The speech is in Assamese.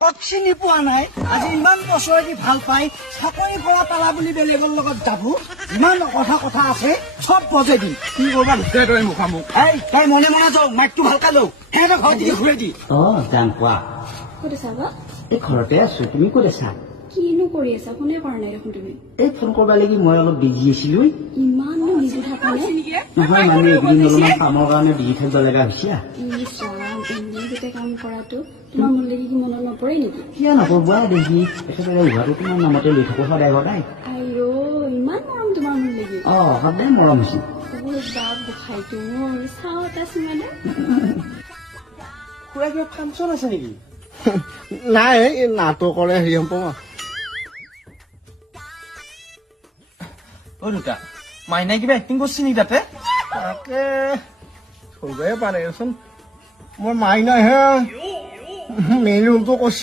চিনি পোৱা নাই আজি ইমান বছৰেদি ভাল পাই চাকৰি কৰা পালা বুলি বেলেগৰ লগত যাব ইমান কথা আছে চব বজে দিম কি কৰবা ভিতৰে তই মুখামুখ এই তই মনে মনে যাও মাইকটো ভালকে লও সিহঁতক ঘৰত দি ঘূৰাই দি জান কোৱা ক'ত আছা বা এই ঘৰতে আছো তুমি ক'ত আছা কিনো কৰি আছা ফোনে কৰা নাই দেখোন তুমি এই ফোন কৰবা লাগি মই অলপ বিজি আছিলো ইমান বিজি থাকা নে নহয় মানে এইকেইদিন অলপমান কামৰ কাৰণে বিজি থাকিব লগা হৈছে এনে গোটেই কাম কৰাটো তোমাৰ মন লাগি কি মনত নপৰে নেকি কিয় নকবা দেখি একেবাৰে উহাটো তোমাৰ নামতে লৈ থাকো সদায় সদায় আইঅ ইমান মৰম তোমাৰ মন লাগি সদায় মৰম হৈছে বাপ গোসাঁইটো মোৰ চাওঁ এটা চিমানে খুৰা কিবা ফাংচন আছে নেকি নাই এই নাটকৰে হেৰি সম্পৰ্ক দুটা মাইনাই কিবা এক্টিং কৰিছে নেকি তাতে তাকে ধৰিবই পাৰে চোন মোৰ মাইনাহে মেইন ৰোলটো কৰিছে